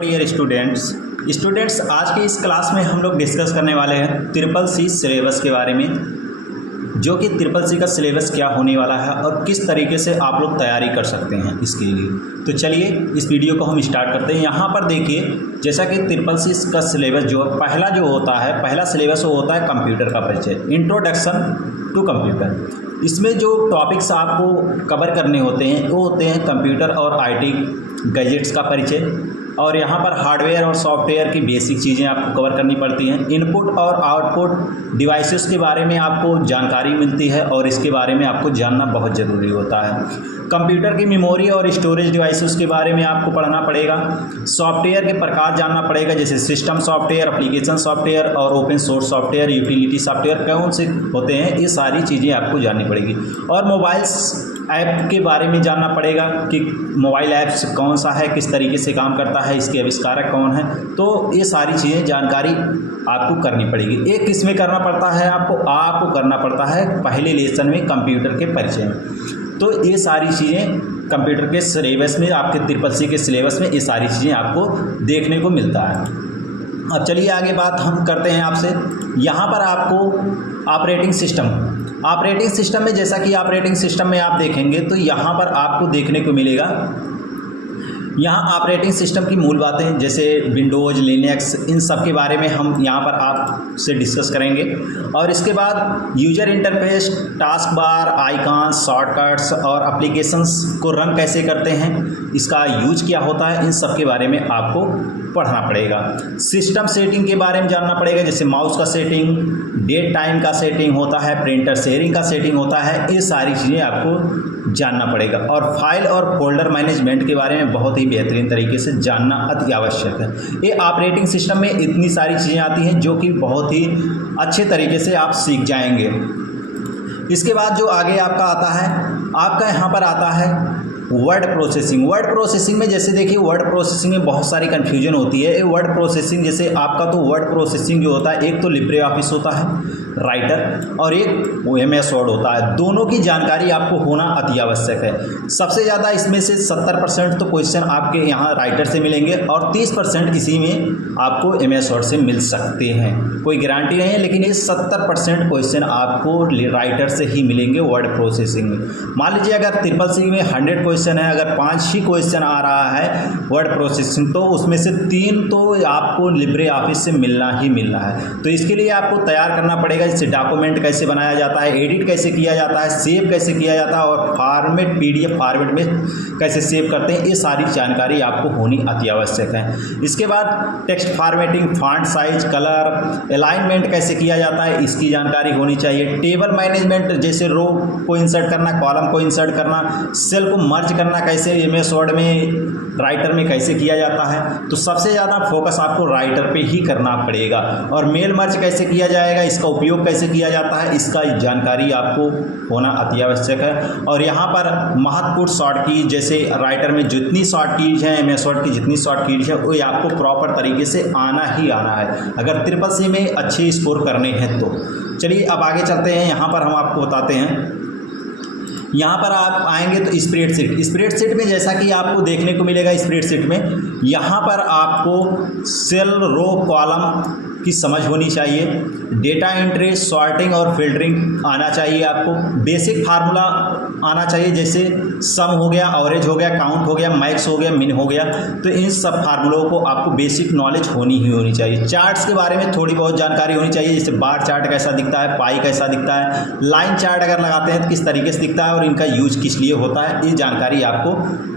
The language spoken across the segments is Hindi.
डियर स्टूडेंट्स आज की इस क्लास में हम लोग डिस्कस करने वाले हैं ट्रिपल सी सिलेबस के बारे में, जो कि ट्रिपल सी का सिलेबस क्या होने वाला है और किस तरीके से आप लोग तैयारी कर सकते हैं इसके लिए। तो चलिए इस वीडियो को हम स्टार्ट करते हैं। यहाँ पर देखिए, जैसा कि ट्रिपल सी का सिलेबस जो होता है पहला सिलेबस वो होता है कंप्यूटर का परिचय, इंट्रोडक्शन टू कंप्यूटर। इसमें जो टॉपिक्स आपको कवर करने होते हैं वो होते हैं कंप्यूटर और IT गैजेट्स का परिचय, और यहाँ पर हार्डवेयर और सॉफ्टवेयर की बेसिक चीज़ें आपको कवर करनी पड़ती हैं। इनपुट और आउटपुट डिवाइसेस के बारे में आपको जानकारी मिलती है और इसके बारे में आपको जानना बहुत ज़रूरी होता है। कंप्यूटर की मेमोरी और स्टोरेज डिवाइसेस के बारे में आपको पढ़ना पड़ेगा। सॉफ्टवेयर के प्रकार जानना पड़ेगा, जैसे सिस्टम सॉफ्टवेयर, एप्लीकेशन सॉफ्टवेयर और open source software, utility software कौन से होते हैं, ये सारी चीज़ें आपको जाननी पड़ेगी। और मोबाइल्स ऐप के बारे में जानना पड़ेगा कि मोबाइल ऐप्स कौन सा है, किस तरीके से काम करता है, इसके आविष्कारक कौन है। तो ये सारी चीज़ें जानकारी आपको करनी पड़ेगी। एक किसमें करना पड़ता है, आपको करना पड़ता है पहले लेसन में कंप्यूटर के परिचय में। तो ये सारी चीज़ें कंप्यूटर के सिलेबस में, आपके ट्रिपल सी के सिलेबस में ये सारी चीज़ें आपको देखने को मिलता है। अब चलिए आगे बात हम करते हैं आपसे। यहाँ पर आपको ऑपरेटिंग सिस्टम में, जैसा कि ऑपरेटिंग सिस्टम में आप देखेंगे तो यहाँ पर आपको देखने को मिलेगा, यहाँ ऑपरेटिंग सिस्टम की मूल बातें जैसे विंडोज़, लिनक्स, इन सब के बारे में हम यहाँ पर आपसे डिस्कस करेंगे। और इसके बाद user interface, task bar, icons, shortcuts और एप्लीकेशंस को रन कैसे करते हैं, इसका यूज क्या होता है, इन सब के बारे में आपको पढ़ना पड़ेगा। सिस्टम सेटिंग के बारे में जानना पड़ेगा, जैसे माउस का सेटिंग, डेट टाइम का सेटिंग होता है, प्रिंटर शेयरिंग का सेटिंग होता है, ये सारी चीज़ें आपको जानना पड़ेगा। और फाइल और फोल्डर मैनेजमेंट के बारे में बहुत ही बेहतरीन तरीके से जानना अति आवश्यक है। ये ऑपरेटिंग सिस्टम में इतनी सारी चीज़ें आती हैं जो कि बहुत ही अच्छे तरीके से आप सीख जाएंगे। इसके बाद जो आगे आपका आता है, आपका यहाँ पर आता है वर्ड प्रोसेसिंग में, जैसे देखिए वर्ड प्रोसेसिंग में बहुत सारी कन्फ्यूजन होती है। वर्ड प्रोसेसिंग जैसे आपका तो वर्ड प्रोसेसिंग जो होता है, एक तो लिब्रे ऑफिस होता है राइटर और एक MS वर्ड होता है। दोनों की जानकारी आपको होना अति आवश्यक है। सबसे ज़्यादा इसमें से 70% तो क्वेश्चन आपके यहाँ राइटर से मिलेंगे और 30% इसी में आपको MS वर्ड से मिल सकते हैं। कोई गारंटी नहीं है, लेकिन ये 70% क्वेश्चन आपको राइटर से ही मिलेंगे वर्ड प्रोसेसिंग में। मान लीजिए अगर ट्रिपल सी में 100 क्वेश्चन है, अगर 5 ही क्वेश्चन आ रहा है वर्ड प्रोसेसिंग, तो उसमें से 3 तो आपको लिब्रे ऑफिस से मिलना ही मिलना है। तो इसके लिए आपको तैयार करना पड़ेगा, जैसे डॉक्यूमेंट कैसे बनाया जाता है, एडिट कैसे किया जाता है, सेव कैसे किया जाता है और फॉर्मेट PDF फॉर्मेट में कैसे सेव करते हैं, ये सारी जानकारी आपको होनी अति आवश्यक है। इसके बाद text formatting, font size, colour, alignment कैसे किया जाता है, इसकी जानकारी होनी चाहिए। टेबल मैनेजमेंट, जैसे रो को इंसर्ट करना, कॉलम को इंसर्ट करना, सेल को मर्ज करना कैसे MS वर्ड में, राइटर में कैसे किया जाता है। तो सबसे ज़्यादा फोकस आपको राइटर पे ही करना पड़ेगा। और मेल मर्ज कैसे किया जाएगा, इसका उपयोग कैसे किया जाता है, इसका जानकारी आपको होना अति आवश्यक है। और यहाँ पर महत्वपूर्ण शॉर्ट कीज, जैसे राइटर में जितनी शॉर्ट कीज हैं, MS वर्ड की जितनी शॉर्ट कीज है, वो आपको प्रॉपर तरीके से आना ही आना है अगर ट्रिपल सी में अच्छे स्कोर करने हैं तो। चलिए अब आगे चलते हैं। यहाँ पर हम आपको बताते हैं, यहाँ पर आप आएंगे तो स्प्रेडशीट में जैसा कि आपको देखने को मिलेगा, स्प्रेडशीट में यहाँ पर आपको सेल, रो, कॉलम की समझ होनी चाहिए। डेटा एंट्री, सॉर्टिंग और फिल्टरिंग आना चाहिए आपको। बेसिक फार्मूला आना चाहिए, जैसे सम हो गया, एवरेज हो गया, काउंट हो गया, मैक्स हो गया, मिन हो गया। तो इन सब फार्मूलों को आपको बेसिक नॉलेज होनी ही होनी चाहिए। चार्ट्स के बारे में थोड़ी बहुत जानकारी होनी चाहिए, जैसे बार चार्ट कैसा दिखता है, पाई कैसा दिखता है, लाइन चार्ट अगर लगाते हैं तो किस तरीके से दिखता है और इनका यूज किस लिए होता है, ये जानकारी आपको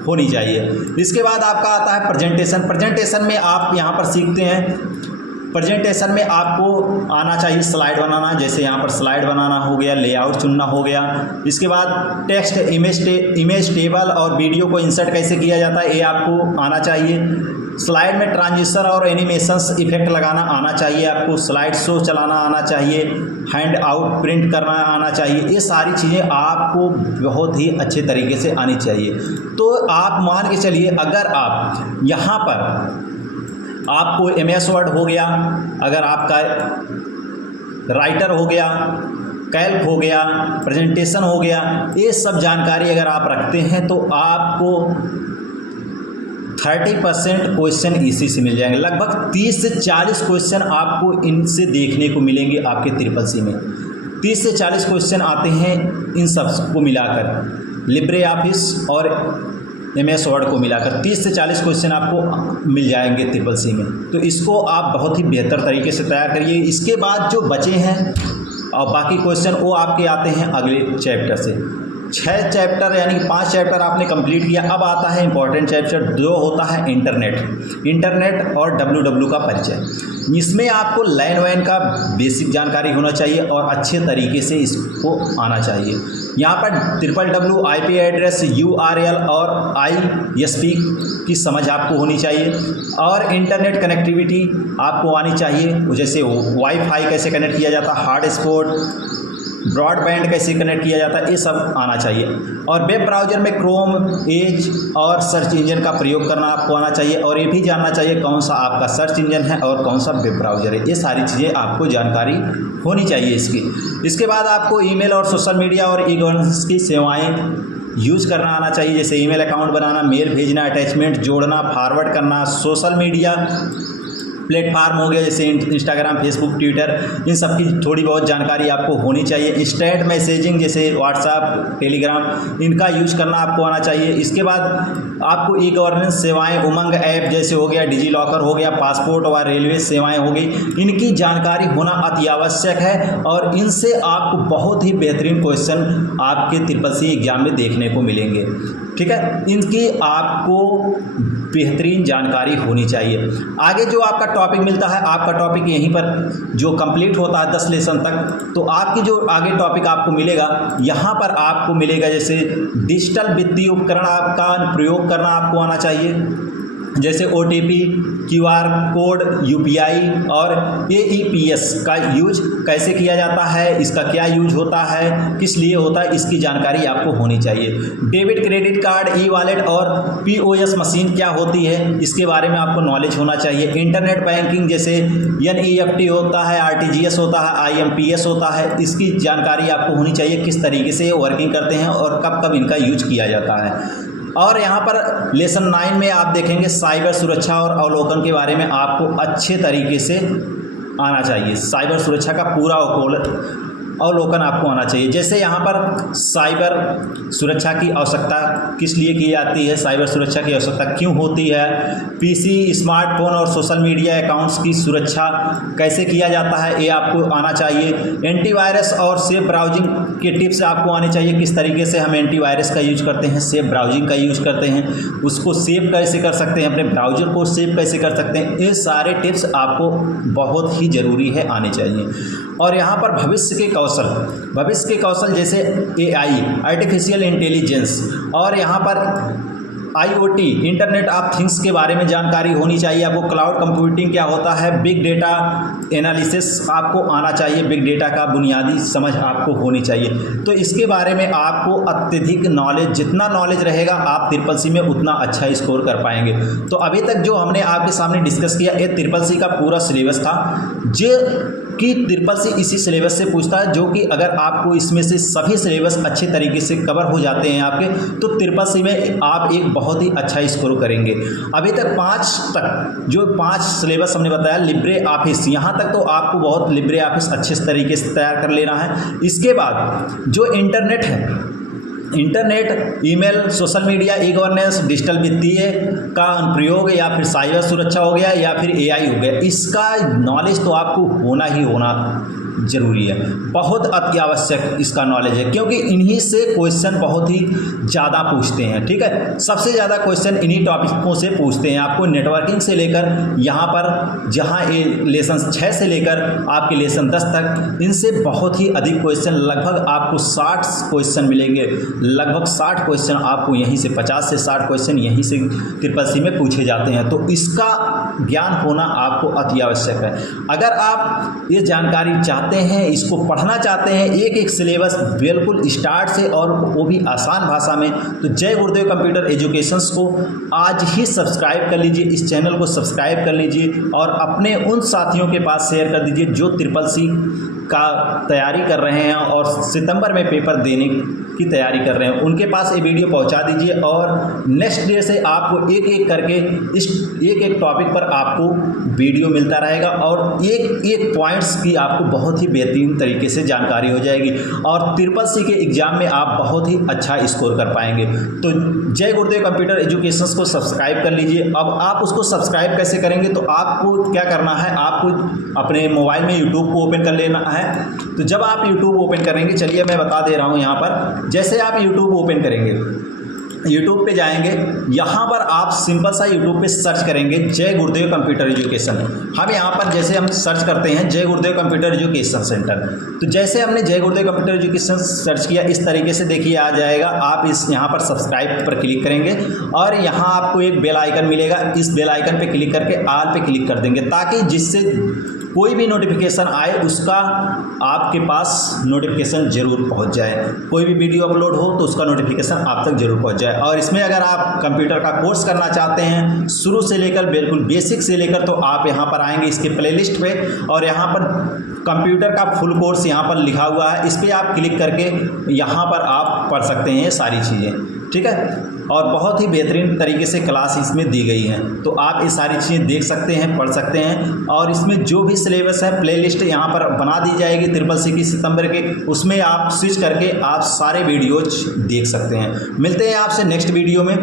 होनी चाहिए। इसके बाद आपका आता है प्रेजेंटेशन में आप यहाँ पर सीखते हैं, प्रेजेंटेशन में आपको आना चाहिए स्लाइड बनाना, जैसे यहाँ पर स्लाइड बनाना हो गया, लेआउट चुनना हो गया। इसके बाद टेक्स्ट, इमेज टेबल और वीडियो को इंसर्ट कैसे किया जाता है, ये आपको आना चाहिए। स्लाइड में ट्रांजिशन और एनिमेशंस इफेक्ट लगाना आना चाहिए आपको। स्लाइड शो चलाना आना चाहिए, हैंड आउट प्रिंट करना आना चाहिए। ये सारी चीज़ें आपको बहुत ही अच्छे तरीके से आनी चाहिए। तो आप मान के चलिए, अगर आप यहाँ पर आपको MS वर्ड हो गया, अगर आपका राइटर हो गया, कैल्क हो गया, प्रेजेंटेशन हो गया, ये सब जानकारी अगर आप रखते हैं तो आपको 30% क्वेश्चन इसी से मिल जाएंगे। लगभग 30 से 40 क्वेश्चन आपको इनसे देखने को मिलेंगे आपके ट्रिपल सी में। 30 से 40 क्वेश्चन आते हैं इन सब को मिलाकर, लिब्रे ऑफिस और MS वर्ड को मिलाकर 30 से 40 क्वेश्चन आपको मिल जाएंगे ट्रिपल सी में। तो इसको आप बहुत ही बेहतर तरीके से तैयार करिए। इसके बाद जो बचे हैं और बाकी क्वेश्चन वो आपके आते हैं अगले चैप्टर से। 6 चैप्टर यानी 5 चैप्टर आपने कंप्लीट किया। अब आता है इंपॉर्टेंट चैप्टर जो होता है इंटरनेट और WWW का परिचय। इसमें आपको लैन वैन का बेसिक जानकारी होना चाहिए और अच्छे तरीके से इसको आना चाहिए। यहाँ पर WWW IP एड्रेस, URL और ISP की समझ आपको होनी चाहिए और इंटरनेट कनेक्टिविटी आपको आनी चाहिए, जैसे वाईफाई कैसे कनेक्ट किया जाता है, हॉटस्पॉट, ब्रॉडबैंड कैसे कनेक्ट किया जाता है, ये सब आना चाहिए। और वेब ब्राउज़र में क्रोम, एज और सर्च इंजन का प्रयोग करना आपको आना चाहिए और ये भी जानना चाहिए कौन सा आपका सर्च इंजन है और कौन सा वेब ब्राउज़र है। ये सारी चीज़ें आपको जानकारी होनी चाहिए इसकी। इसके बाद आपको ईमेल और सोशल मीडिया और ई-गवर्नेंस की सेवाएँ यूज़ करना आना चाहिए, जैसे ईमेल अकाउंट बनाना, मेल भेजना, अटैचमेंट जोड़ना, फॉरवर्ड करना, सोशल मीडिया प्लेटफार्म हो गया जैसे इंस्टाग्राम, फेसबुक, ट्विटर, इन सब की थोड़ी बहुत जानकारी आपको होनी चाहिए। इंस्टेंट मैसेजिंग जैसे व्हाट्सएप, टेलीग्राम, इनका यूज़ करना आपको आना चाहिए। इसके बाद आपको ई गवर्नेंस सेवाएं, उमंग ऐप जैसे हो गया, डिजी लॉकर हो गया, पासपोर्ट और रेलवे सेवाएं हो गई, इनकी जानकारी होना अति आवश्यक है और इनसे आपको बहुत ही बेहतरीन क्वेश्चन आपके ट्रिपल सी एग्जाम में देखने को मिलेंगे। ठीक है, इनकी आपको बेहतरीन जानकारी होनी चाहिए। आगे जो आपका टॉपिक मिलता है, आपका टॉपिक यहीं पर जो कंप्लीट होता है 10 लेसन तक, तो आपकी जो आगे टॉपिक आपको मिलेगा, यहाँ पर आपको मिलेगा जैसे डिजिटल वित्तीय उपकरण आपका प्रयोग करना आपको आना चाहिए, जैसे OTP, QR कोड, UPI और AEPS का यूज कैसे किया जाता है, इसका क्या यूज होता है, किस लिए होता है, इसकी जानकारी आपको होनी चाहिए। डेबिट क्रेडिट कार्ड, ई-वॉलेट और POS मशीन क्या होती है, इसके बारे में आपको नॉलेज होना चाहिए। इंटरनेट बैंकिंग जैसे NEFT होता है, RTGS होता है, IMPS होता है, इसकी जानकारी आपको होनी चाहिए, किस तरीके से ये वर्किंग करते हैं और कब कब इनका यूज किया जाता है। और यहाँ पर लेसन 9 में आप देखेंगे साइबर सुरक्षा और अवलोकन के बारे में आपको अच्छे तरीके से आना चाहिए। साइबर सुरक्षा का पूरा अवलोकन आपको आना चाहिए। जैसे यहाँ पर साइबर सुरक्षा की आवश्यकता किस लिए की जाती है, साइबर सुरक्षा की आवश्यकता क्यों होती है, PC, स्मार्टफोन और सोशल मीडिया अकाउंट्स की सुरक्षा कैसे किया जाता है, ये आपको आना चाहिए। एंटीवायरस और सेफ ब्राउजिंग के टिप्स आपको आने चाहिए, किस तरीके से हम एंटीवायरस का यूज करते हैं, सेफ ब्राउजिंग का यूज करते हैं, उसको सेव कैसे कर सकते हैं, अपने ब्राउज़र को सेव कैसे कर सकते हैं, ये सारे टिप्स आपको बहुत ही ज़रूरी है आने चाहिए। और यहाँ पर भविष्य के कौशल जैसे AI, आर्टिफिशियल इंटेलिजेंस, और यहाँ पर IoT, इंटरनेट ऑफ थिंग्स के बारे में जानकारी होनी चाहिए आपको। क्लाउड कंप्यूटिंग क्या होता है, बिग डेटा एनालिसिस आपको आना चाहिए, बिग डेटा का बुनियादी समझ आपको होनी चाहिए। तो इसके बारे में आपको अत्यधिक नॉलेज, जितना नॉलेज रहेगा आप ट्रिपल सी में उतना अच्छा स्कोर कर पाएंगे। तो अभी तक जो हमने आपके सामने डिस्कस किया, ये ट्रिपल सी का पूरा सिलेबस था, जो कि ट्रिपल सी इसी सिलेबस से पूछता है, जो कि अगर आपको इसमें से सभी सिलेबस अच्छे तरीके से कवर हो जाते हैं आपके, तो ट्रिपल सी में आप एक बहुत ही अच्छा स्कोर करेंगे। अभी तक 5 सिलेबस हमने बताया, लिब्रे ऑफिस, यहाँ तक तो आपको बहुत लिब्रे ऑफिस अच्छे तरीके से तैयार कर लेना है। इसके बाद जो इंटरनेट है, internet, email, social media, e governance, digital वित्तीय का अनुप्रयोग, या फिर साइबर सुरक्षा हो गया, या फिर AI हो गया, इसका नॉलेज तो आपको होना ही होना ज़रूरी है, बहुत अति आवश्यक इसका नॉलेज है, क्योंकि इन्हीं से क्वेश्चन बहुत ही ज़्यादा पूछते हैं। ठीक है, सबसे ज़्यादा क्वेश्चन इन्हीं टॉपिकों से पूछते हैं आपको, नेटवर्किंग से लेकर यहाँ पर जहाँ ये लेसन 6 से लेकर आपके लेसन 10 तक, इनसे बहुत ही अधिक क्वेश्चन, लगभग आपको 60 क्वेश्चन मिलेंगे, लगभग 60 क्वेश्चन आपको यहीं से 50 से 60 क्वेश्चन यहीं से ट्रिपल सी में पूछे जाते हैं। तो इसका ज्ञान होना आपको अति आवश्यक है। अगर आप ये जानकारी चाहते हैं, इसको पढ़ना चाहते हैं, एक सिलेबस बिल्कुल स्टार्ट से, और वो भी आसान भाषा में, तो जय गुरुदेव कंप्यूटर एजुकेशंस को आज ही सब्सक्राइब कर लीजिए, इस चैनल को सब्सक्राइब कर लीजिए और अपने उन साथियों के पास शेयर कर दीजिए जो ट्रिपल सी का तैयारी कर रहे हैं और सितंबर में पेपर देने की तैयारी कर रहे हैं, उनके पास ये वीडियो पहुंचा दीजिए और नेक्स्ट डे से आपको एक एक करके इस एक एक टॉपिक पर आपको वीडियो मिलता रहेगा और एक एक पॉइंट्स की आपको बहुत ही बेहतरीन तरीके से जानकारी हो जाएगी और CCC के एग्ज़ाम में आप बहुत ही अच्छा स्कोर कर पाएंगे। तो जय गुरुदेव कंप्यूटर एजुकेशन को सब्सक्राइब कर लीजिए। अब आप उसको सब्सक्राइब कैसे करेंगे, तो आपको क्या करना है, आपको अपने मोबाइल में यूट्यूब को ओपन कर लेना है। तो जब आप यूट्यूब ओपन करेंगे, चलिए मैं बता दे रहा हूँ यहाँ पर, जैसे आप यूट्यूब ओपन करेंगे, यूट्यूब पे जाएंगे, यहाँ पर आप सिंपल सा यूट्यूब पे सर्च करेंगे जय गुरुदेव कंप्यूटर एजुकेशन। हम यहाँ पर जैसे हम सर्च करते हैं जय गुरुदेव कंप्यूटर एजुकेशन सेंटर, तो जैसे हमने जय गुरुदेव कंप्यूटर एजुकेशन सर्च किया, इस तरीके से देखिए आ जाएगा। आप इस यहाँ पर सब्सक्राइब पर क्लिक करेंगे और यहाँ आपको एक बेल आइकन मिलेगा, इस बेल आइकन पर क्लिक करके ऑल पे क्लिक कर देंगे, ताकि जिससे कोई भी नोटिफिकेशन आए उसका आपके पास नोटिफिकेशन जरूर पहुंच जाए। कोई भी वीडियो अपलोड हो तो उसका नोटिफिकेशन आप तक जरूर पहुंच जाए। और इसमें अगर आप कंप्यूटर का कोर्स करना चाहते हैं शुरू से लेकर बिल्कुल बेसिक से लेकर, तो आप यहां पर आएंगे इसके प्लेलिस्ट पे और यहां पर कंप्यूटर का फुल कोर्स यहां पर लिखा हुआ है, इस पर आप क्लिक करके यहां पर आप पढ़ सकते हैं ये सारी चीज़ें, ठीक है। और बहुत ही बेहतरीन तरीके से क्लास इसमें दी गई हैं, तो आप ये सारी चीज़ें देख सकते हैं, पढ़ सकते हैं। और इसमें जो भी सिलेबस है प्लेलिस्ट यहाँ पर बना दी जाएगी CCC की सितंबर के, उसमें आप स्विच करके आप सारे वीडियोज देख सकते हैं। मिलते हैं आपसे नेक्स्ट वीडियो में।